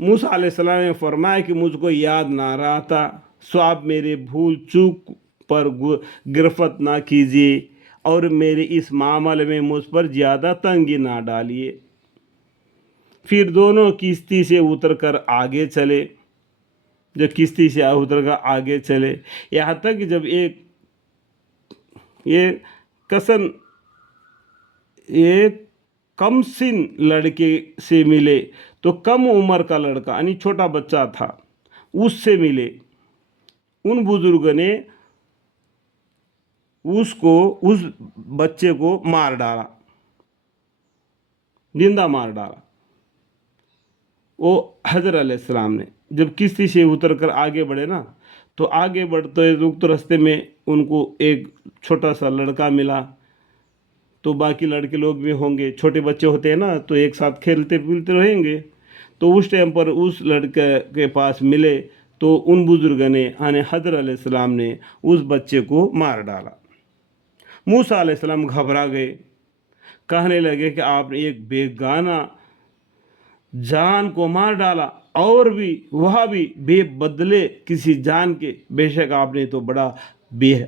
موسیٰ علیہ السلام نے فرمایا کہ مجھ کو یاد نہ رہا تھا، سو آپ میرے بھول چوک پر گرفت نہ کیجیے اور میرے اس معاملے میں مجھ پر زیادہ تنگی نہ ڈالیے۔ پھر دونوں کشتی سے اتر کر آگے چلے، جب کشتی سے اتر کر آگے چلے، یہاں تک کہ جب یہ کم سن لڑکے سے ملے تو کم عمر کا لڑکا یعنی چھوٹا بچہ تھا، اس سے ملے، ان بزرگوں نے اس بچے کو مار ڈالا، زندہ مار ڈالا۔ وہ حضرت علیہ السلام نے جب کشتی سے اتر کر آگے بڑھے نا، تو آگے بڑھتے وقت رستے میں ان کو ایک چھوٹا سا لڑکا ملا، تو باقی لڑکے لوگ بھی ہوں گے، چھوٹے بچے ہوتے ہیں نا تو ایک ساتھ کھیلتے پھولتے رہیں گے، تو اس ٹائم پر اس لڑکے کے پاس ملے تو ان بزرگوں نے یعنی حضرت علیہ السلام نے اس بچے کو مار ڈالا۔ موسیٰ علیہ السلام گھبرا گئے، کہنے لگے کہ آپ نے ایک بیگانہ جان کو مار ڈالا اور وہ بھی بے بدلے کسی جان کے، بے شک آپ نے تو بڑا بے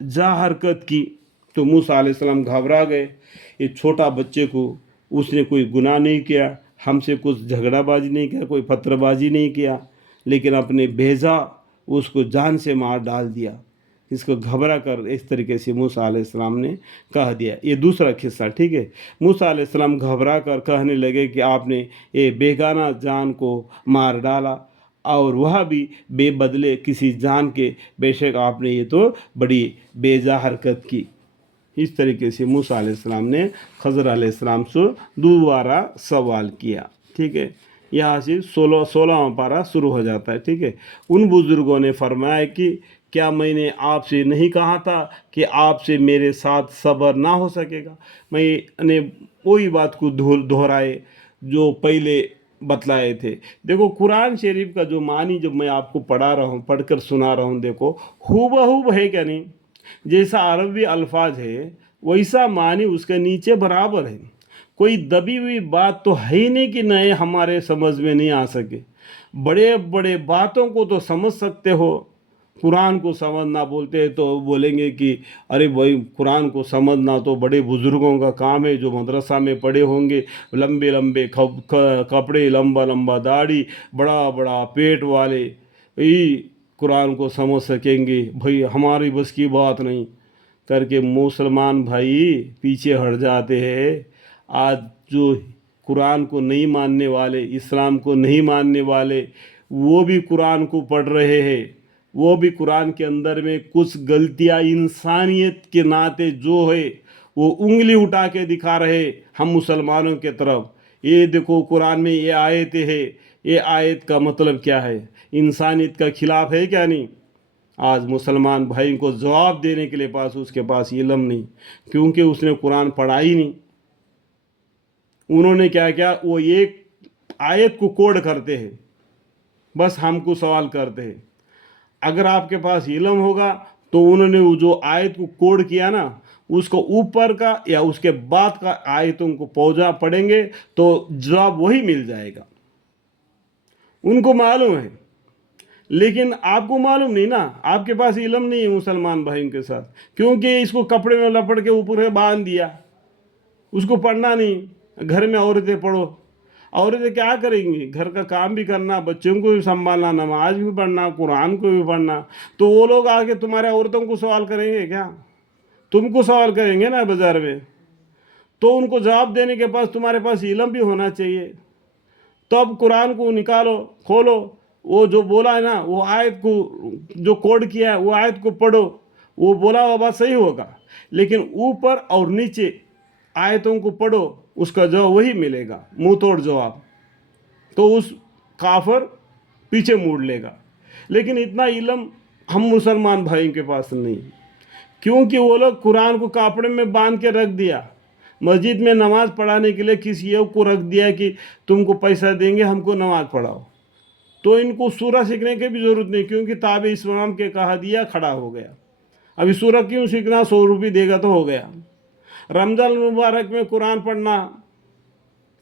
جا حرکت کی۔ تو موسیٰ علیہ السلام گھبرا گئے، یہ چھوٹا بچے کو، اس نے کوئی گناہ نہیں کیا، ہم سے کچھ جھگڑا بازی نہیں کیا، کوئی پتھر بازی نہیں کیا، لیکن اپنے بیجا اس کو جان سے مار ڈال دیا۔ اس کو گھبرا کر اس طریقے سے موسیٰ علیہ السلام نے کہہ دیا۔ یہ دوسرا قصہ، ٹھیک ہے۔ موسیٰ علیہ السلام گھبرا کر کہنے لگے کہ آپ نے یہ بیگانہ جان کو مار ڈالا اور وہ بھی بے بدلے کسی جان کے، بے شک آپ نے یہ تو بڑی بے جا حرکت کی۔ اس طریقے سے موسیٰ علیہ السلام نے خضر علیہ السلام سے دوبارہ سوال کیا، ٹھیک ہے۔ یہاں سے 16واں پارہ شروع ہو جاتا ہے، ٹھیک ہے۔ ان بزرگوں نے فرمایا کہ کیا میں نے آپ سے نہیں کہا تھا کہ آپ سے میرے ساتھ صبر نہ ہو سکے گا؟ میں نے وہی بات کو دہرائے جو پہلے بتلائے تھے۔ دیکھو قرآن شریف کا جو معنی جب میں آپ کو پڑھ کر سنا رہا ہوں، دیکھو ہو ہے کیا نہیں؟ جیسا عربی الفاظ ہے ویسا معنی اس کے نیچے برابر ہے۔ کوئی دبی ہوئی بات تو ہے ہی نہیں کہ نئے ہمارے سمجھ میں نہیں آ سکے۔ بڑے بڑے باتوں کو تو سمجھ سکتے ہو، قرآن کو سمجھنا بولتے تو بولیں گے کہ ارے بھائی قرآن کو سمجھنا تو بڑے بزرگوں کا کام ہے جو مدرسہ میں پڑھے ہوں گے، لمبے لمبے کپڑے، لمبا لمبا داڑھی، بڑا بڑا پیٹ والے یہی قرآن کو سمجھ سکیں گے، بھائی ہماری بس کی بات نہیں کر کے مسلمان بھائی پیچھے ہٹ جاتے ہیں۔ آج جو قرآن کو نہیں ماننے والے، اسلام کو نہیں ماننے والے، وہ بھی قرآن کو پڑھ رہے ہیں، وہ بھی قرآن کے اندر میں کچھ غلطیاں انسانیت کے ناطے جو ہے وہ انگلی اٹھا کے دکھا رہے ہم مسلمانوں کے طرف۔ یہ دیکھو قرآن میں یہ آیتیں ہے، یہ آیت کا مطلب کیا ہے؟ انسانیت کا خلاف ہے کیا نہیں؟ آج مسلمان بھائی کو جواب دینے کے لیے اس کے پاس علم نہیں، کیونکہ اس نے قرآن پڑھا ہی نہیں۔ انہوں نے کیا کیا؟ وہ ایک آیت کو کوڈ کرتے ہیں، بس ہم کو سوال کرتے ہیں۔ اگر آپ کے پاس علم ہوگا تو انہوں نے وہ جو آیت کو کوڈ کیا نا، اس کو اوپر کا یا اس کے بعد کا آیتوں کو پڑھیں گے تو جواب وہی مل جائے گا، ان کو معلوم ہے۔ لیکن آپ کو معلوم نہیں نا، آپ کے پاس علم نہیں ہے مسلمان بھائیوں کے ساتھ، کیونکہ اس کو کپڑے میں لپٹ کے اوپر سے باندھ دیا، اس کو پڑھنا نہیں۔ گھر میں عورتیں پڑھو، عورتیں کیا کریں گی؟ گھر کا کام بھی کرنا، بچوں کو بھی سنبھالنا، نماز بھی پڑھنا، قرآن کو بھی پڑھنا، تو وہ لوگ آگے تمہارے عورتوں کو سوال کریں گے کیا؟ تم کو سوال کریں گے نا بازار میں، تو ان کو جواب دینے کے پاس تمہارے پاس علم بھی ہونا چاہیے۔ تو اب قرآن کو نکالو، کھولو، وہ جو بولا ہے نا، وہ آیت کو جو کوڈ کیا ہے وہ آیت کو پڑھو، وہ بولا ہوا بات صحیح ہوگا، لیکن اوپر اور نیچے آیتوں کو پڑھو، اس کا جواب وہی ملے گا، منہ توڑ جواب، تو اس کافر پیچھے موڑ لے گا۔ لیکن اتنا علم ہم مسلمان بھائیوں کے پاس نہیں، کیونکہ وہ لوگ قرآن کو کپڑے میں باندھ کے رکھ دیا، مسجد میں نماز پڑھانے کے لیے کسی ایک کو رکھ دیا کہ تم کو پیسہ دیں گے، ہم کو نماز پڑھاؤ، تو ان کو سورہ سیکھنے کی بھی ضرورت نہیں، کیونکہ تابع اسلام کے کہا دیا کھڑا ہو گیا۔ ابھی سورہ کیوں سیکھنا؟ 100 روپے دے گا تو ہو گیا۔ رمضان المبارک میں قرآن پڑھنا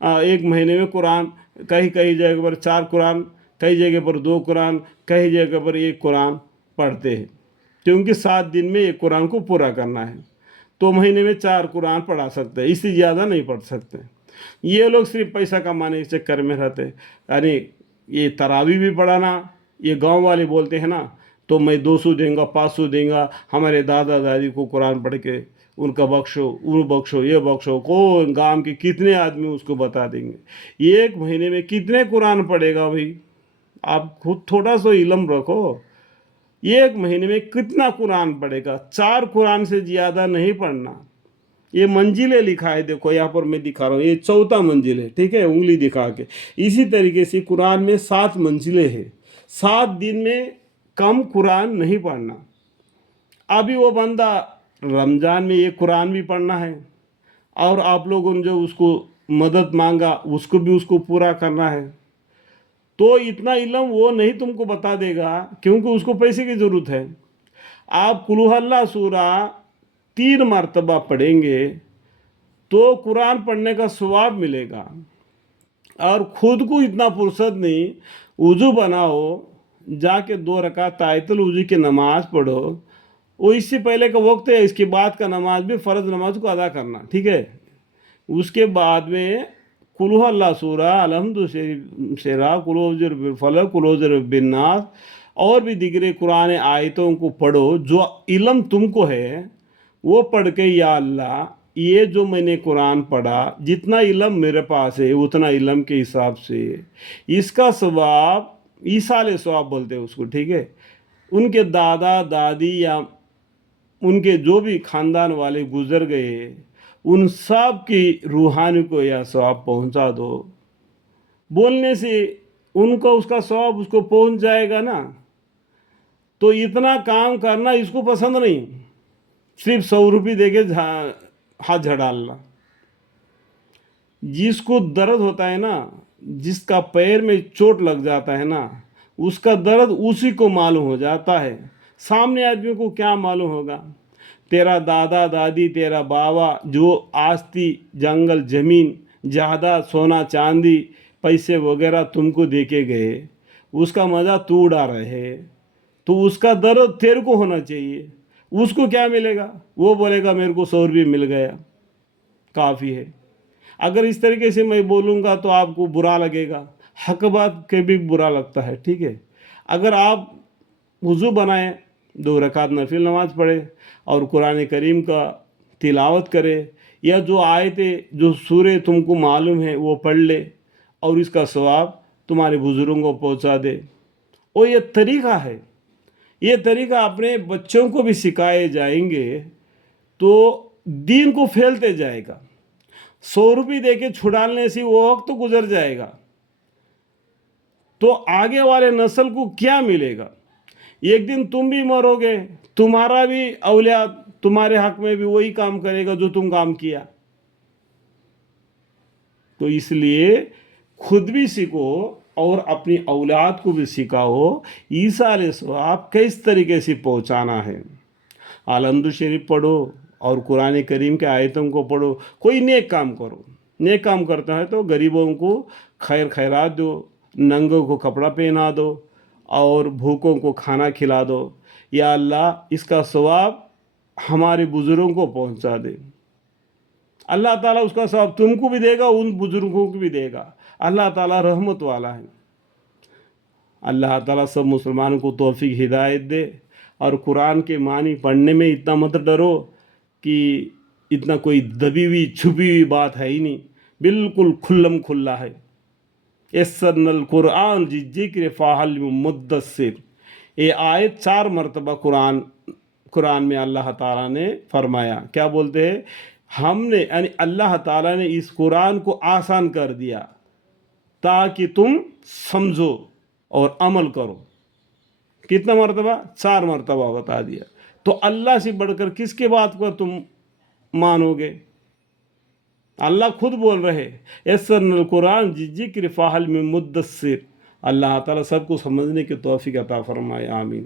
ایک مہینے میں قرآن کئی کئی جگہ پر 4 قرآن، کئی جگہ پر 2 قرآن، کئی جگہ پر 1 قرآن پڑھتے ہیں، کیونکہ 7 دن میں 1 قرآن کو پورا کرنا ہے، تو مہینے میں 4 قرآن پڑھا سکتے ہیں، اس سے زیادہ نہیں پڑھ سکتے۔ یہ لوگ صرف پیسہ کمانے کے چکر میں رہتے، یعنی یہ تراویح بھی پڑھانا، یہ گاؤں والے بولتے ہیں نا، تو میں 200 دیں گا، 500 دیں گا، ہمارے دادا دادی کو قرآن پڑھ کے ان کا بخشو، ان بخشو، یہ بخشو، کون گاؤں کے کتنے آدمی اس کو بتا دیں گے۔ 1 مہینے میں کتنے قرآن پڑھے گا بھائی؟ آپ خود تھوڑا سا علم رکھو، 1 مہینے میں کتنا قرآن پڑھے گا؟ 4 قرآن سے زیادہ نہیں پڑھنا۔ یہ منزلیں لکھا ہے، دیکھو یہاں پر میں دکھا رہا ہوں، یہ 4تھا منزل ہے، ٹھیک ہے، انگلی دکھا کے۔ اسی طریقے سے قرآن میں 7 منزلیں ہیں، 7 دن میں کم قرآن نہیں پڑھنا۔ ابھی وہ بندہ رمضان میں 1 قرآن بھی پڑھنا ہے، اور آپ لوگوں نے جو اس کو مدد مانگا اس کو بھی اس کو پورا کرنا ہے، تو اتنا علم وہ نہیں تم کو بتا دے گا، کیونکہ اس کو پیسے کی ضرورت ہے۔ آپ قل ھو اللہ سورہ 3 مرتبہ پڑھیں گے تو قرآن پڑھنے کا ثواب ملے گا۔ اور خود کو اتنا فرصت نہیں، وضو بناؤ، جا کے 2 رکعت آیت الوضو کی نماز پڑھو، وہ اس سے پہلے کا وقت ہے، اس کے بعد کا نماز بھی فرض نماز کو ادا کرنا، ٹھیک ہے۔ اس کے بعد میں قل ھو اللہ سورہ، الحمد شرح، قل اعوذ برب الفلق، قل اعوذ برب الناس، اور بھی دیگر قرآن آیتوں کو پڑھو، جو علم تم کو ہے وہ پڑھ کے یا اللہ یہ جو میں نے قرآن پڑھا، جتنا علم میرے پاس ہے اتنا علم کے حساب سے اس کا ثواب، ایصال ثواب بولتے ہیں اس کو، ٹھیک ہے، ان کے دادا دادی یا ان کے جو بھی خاندان والے گزر گئے ان سب کی روحانی کو یا ثواب پہنچا دو۔ بولنے سے ان کو اس کا ثواب اس کو پہنچ جائے گا نا، تو اتنا کام کرنا اس کو پسند نہیں، صرف 100 روپے دے کے ہاتھ جھڑالنا۔ جس کو درد ہوتا ہے نا، جس کا پیر میں چوٹ لگ جاتا ہے نا، اس کا درد اسی کو معلوم ہو جاتا ہے، سامنے آدمی کو کیا معلوم ہوگا؟ تیرا دادا دادی، تیرا بابا جو آستی جنگل زمین جائیداد سونا چاندی پیسے وغیرہ تم کو دے کے گئے، اس کا مزہ تو اڑا رہے، تو اس کا درد تیرے کو ہونا چاہیے۔ اس کو کیا ملے گا؟ وہ بولے گا میرے کو 100 روپے مل گیا، کافی ہے۔ اگر اس طریقے سے میں بولوں گا تو آپ کو برا لگے گا، حق بات کے بھی برا لگتا ہے، ٹھیک ہے۔ اگر آپ وضو بنائیں، 2 رکعت نفل نماز پڑھے اور قرآن کریم کا تلاوت کرے، یا جو آیتیں جو سورے تم کو معلوم ہے وہ پڑھ لے، اور اس کا ثواب تمہارے بزرگوں کو پہنچا دے، اور یہ طریقہ ہے، یہ طریقہ اپنے بچوں کو بھی سکھائے جائیں گے تو دین کو پھیلتے جائے گا۔ 100 روپے دے کے چھڑالنے سے وہ وقت تو گزر جائے گا، تو آگے والے نسل کو کیا ملے گا؟ ایک دن تم بھی مرو گے، تمہارا بھی اولاد تمہارے حق میں بھی وہی کام کرے گا جو تم کام کیا۔ تو اس لیے خود بھی سیکھو اور اپنی اولاد کو بھی سکھاؤ ایصال ثواب کس طریقے سے پہنچانا ہے۔ الحمد شریف پڑھو اور قرآن کریم کے آیتوں کو پڑھو، کوئی نیک کام کرو، نیک کام کرتا ہے تو غریبوں کو خیر خیرات دو، ننگوں کو کپڑا پہنا دو، اور بھوکوں کو کھانا کھلا دو۔ یا اللہ اس کا ثواب ہمارے بزرگوں کو پہنچا دے۔ اللہ تعالیٰ اس کا ثواب تم کو بھی دے گا، ان بزرگوں کو بھی دے گا۔ اللہ تعالیٰ رحمت والا ہے۔ اللہ تعالیٰ سب مسلمانوں کو توفیق ہدایت دے، اور قرآن کے معنی پڑھنے میں اتنا مت ڈرو کہ اتنا کوئی دبی ہوئی چھپی ہوئی بات ہے ہی نہیں، بالکل کھلم کھلا ہے۔ یسرنا القرآن للذکر فہل من مدثر، یہ آیت 4 مرتبہ قرآن میں اللہ تعالیٰ نے فرمایا، کیا بولتے ہیں؟ ہم نے یعنی اللہ تعالیٰ نے اس قرآن کو آسان کر دیا تاکہ تم سمجھو اور عمل کرو۔ کتنا مرتبہ؟ 4 مرتبہ بتا دیا۔ تو اللہ سے بڑھ کر کس کے بات کو تم مانو گے؟ اللہ خود بول رہے یسرنا القرآن للذکر فہل من مدثر۔ اللہ تعالیٰ سب کو سمجھنے کی توفیق عطا فرمائے، آمین۔